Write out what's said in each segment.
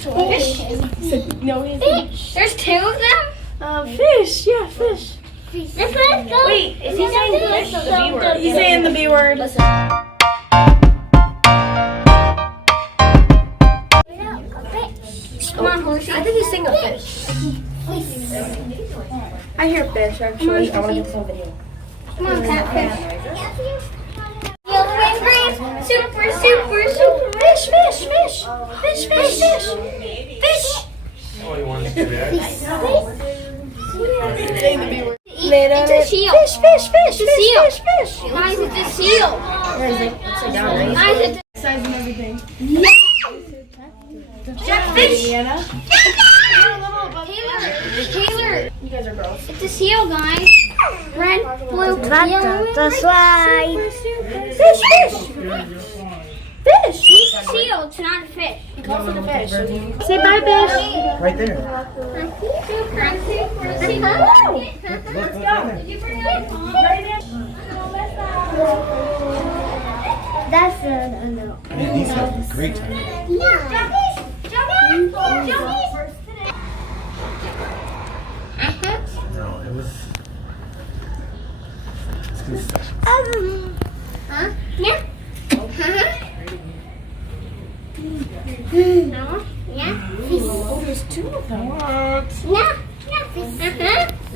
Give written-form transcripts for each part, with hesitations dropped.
Fish? No, Fish. There's two of them? Fish. Yeah, fish. Let's go. Wait, is he saying fish or the B word? He's saying the B word. Come on, horsey. I think he's saying a fish. I hear fish, actually. I want to get some video. Come on, catfish. Super. Fish. Oh, you want to do that? It's a seal. Fish. Guys, it's a seal. Where is it? Upside down, right? Guys, it's Size and everything. Jackfish. Taylor. Taylor. You guys are girls. It's a seal, guys. Red, blue, yellow. That's why. Fish. Seal. It's not a fish. He calls it a fish. Say bye, fish. Right there. Let's go. Did you bring it? That's no. Man, these have a great time. No, it was. It's good stuff. Huh? Yeah. No. Yeah. Oh, there's two of them. Yeah.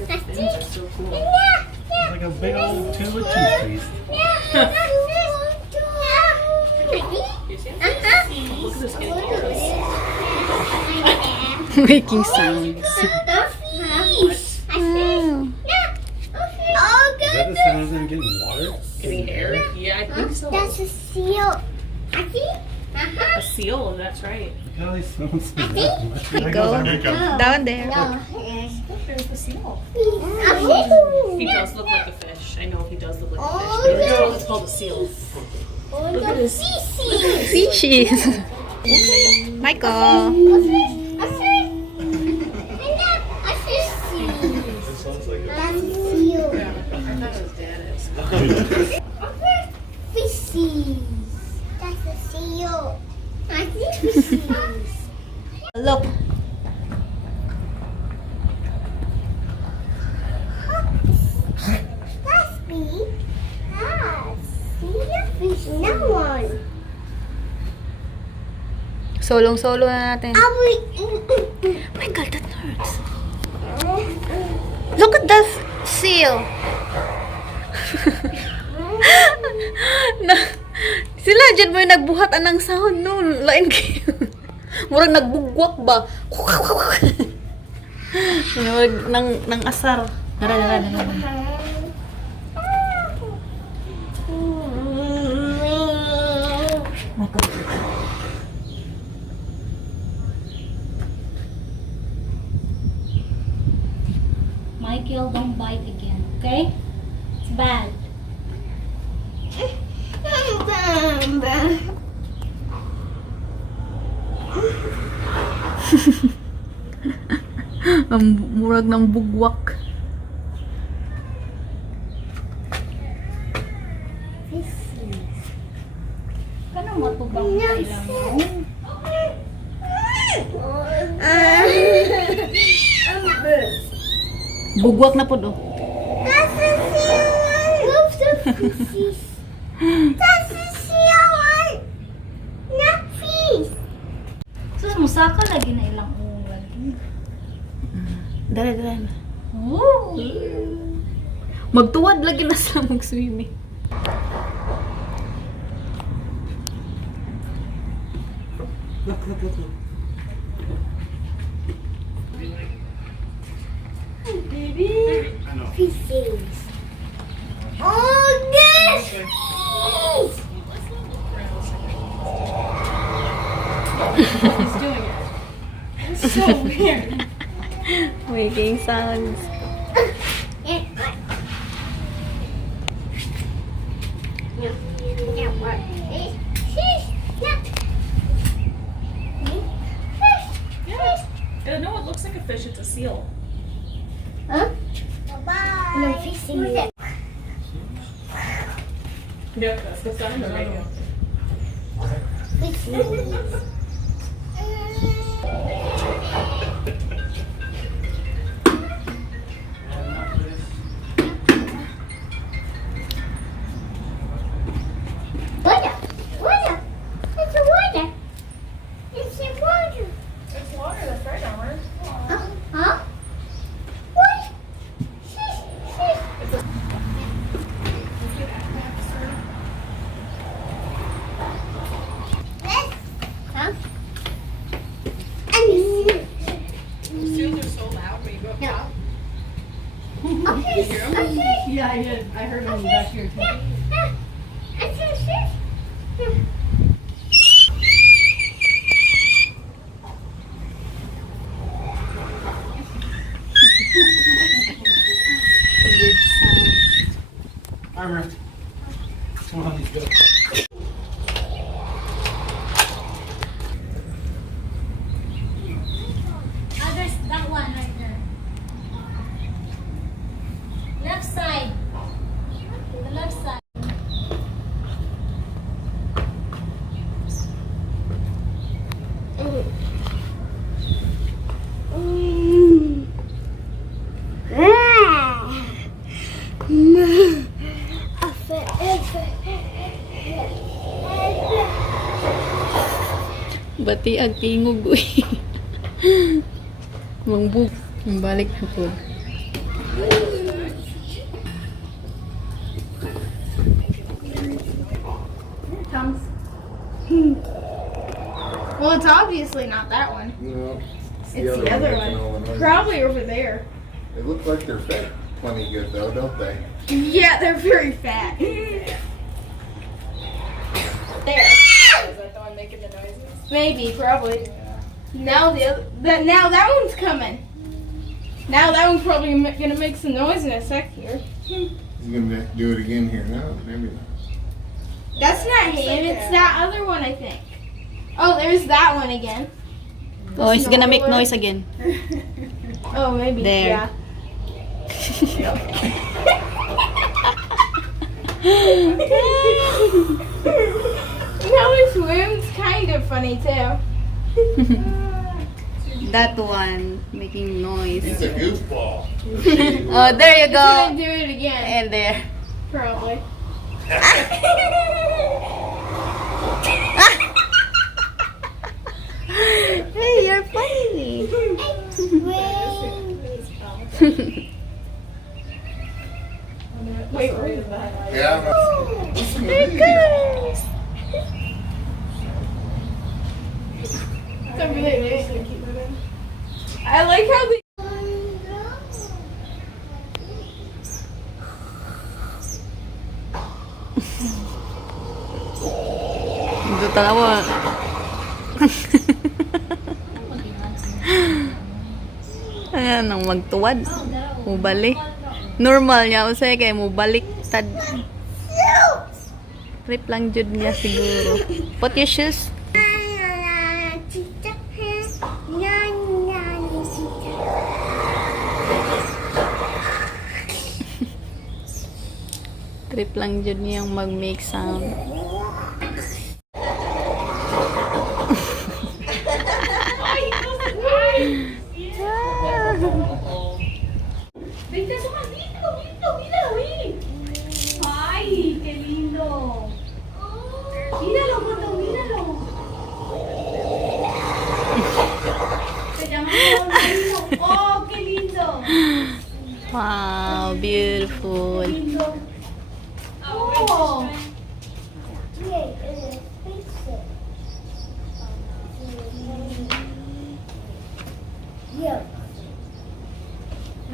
That's it. It's like a big old tube of toothpaste. Making sounds. Is that the sound of them getting water? Getting air? Yeah, I think so. That's a seal. I see. A seal, that's right. Look how they smell so much. Go. Down there. There's the seal. I He does look like a fish. I know he does look like a fish. Oh, But no. it's called a seal. Look at this. Species. Michael. It sounds like That's a seal. I thought his dad is. Fishies. That's a seal. I see fishies. Look. That's me. See a fish. No one. Solong-solo na natin. Michael, that hurts. Look at the seal. Sila dyan mo yung nagbuhat anang sound no. Lain kayo. Murang nagbugwak ba? Nang asar. Nara. Michael, don't bite again, okay? It's bad. Ang murag ng bugwak. Kanang matubang kailang mo? Bugwak na po do. That's a seal. Love the fishes. That's a seal. Not fish. Sus, musaka lagi na ilang uwan. Dala. Oh. Magtuwad lagi na sila mag-swimming. Look. Baby. I know. Fishes. Oh, this fish. He's doing it. It's so weird. Making sounds. Yeah, no, it looks like a fish. It's a seal. Huh? Bye. No fishing. Yeah, that's the sound of it. Fishes. I did. I heard him back here too. Weird sound. Hi, Rift. Come on, you go. There's that one right there. Left side. The left side. Bati ag tingog uy. Mangbug. Balik na po. Comes. Well, it's obviously not that one. No, It's the other making all the one. noise. Probably over there. They look like they're fed plenty good though, don't they? Yeah, they're very fat. There. Is that the one making the noises? Maybe, probably. Now now that one's coming. Now that one's probably gonna make some noise in a sec here. He's gonna do it again here now. Maybe not. That's not him. It's that other one, I think. Oh, there's that one again. Oh, it's gonna make noise again. Oh, maybe. There. Yeah. How he swims, kind of funny too. That one making noise. He's a goofball. Oh, there you He's gonna go. do it again, And there. probably. Hey, you're funny. Wait, where is that? Yeah. There it goes. It's over there. I like how they. Ito talawa. Ayan, ang magtuwad. Mubalik. Normal niya. Usay kay mubalik. Tad. Trip lang jud niya siguro. Put your shoes. Trip lang jud niyang mag-make sound. Vente suma, míralo. Ay, qué lindo. Míralo, Gordo, míralo. Se llama Gordo. Oh, qué lindo. Wow, beautiful. Lindo. Oh.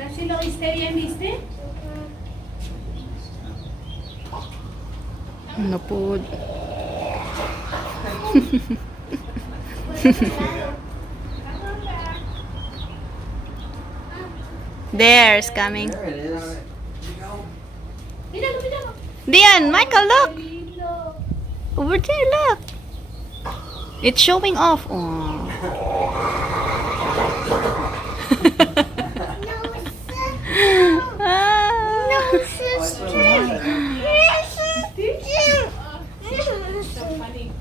¿Así lo viste bien, viste? Ano po? There's coming. Míralo. Dian, Michael, look. Lindo. Over there, look. It's showing off. Oh. So funny.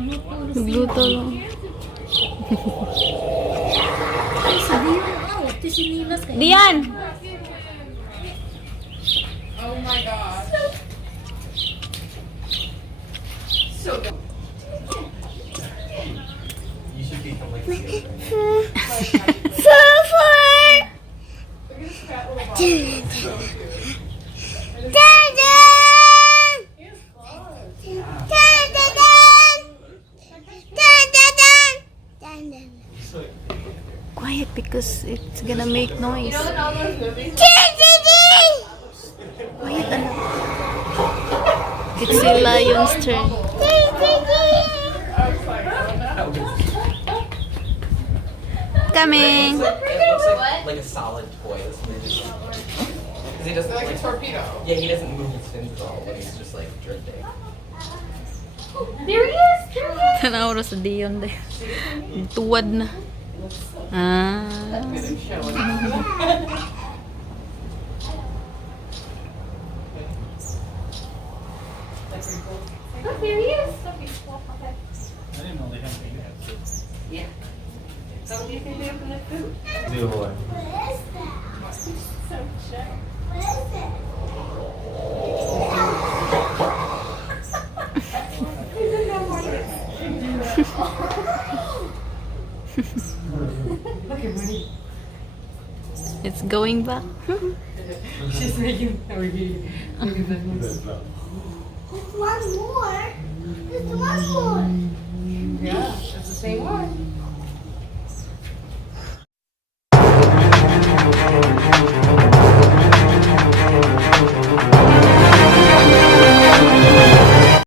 Nagluto lang. Ay, sabi yun. Oh, ito si Vilas kayo. Diyan! Oh my god. So good. You should become like a Quiet because it's gonna make noise. You know in all those movies? Quiet, anak. It's the lion's turn. I was like, Coming! It looks like a solid toy. That's what it is. 'Cause he doesn't like a like. torpedo. Yeah, he doesn't move his fins at all when he's just like drifting. There he is! There he is! Tanaw sa Dion din. Tuwad na. Ah. Look, there he is! I didn't know they had kids. So what do you think they open the food? Do what? It's going back. She's making a review. There's one more! There's one more!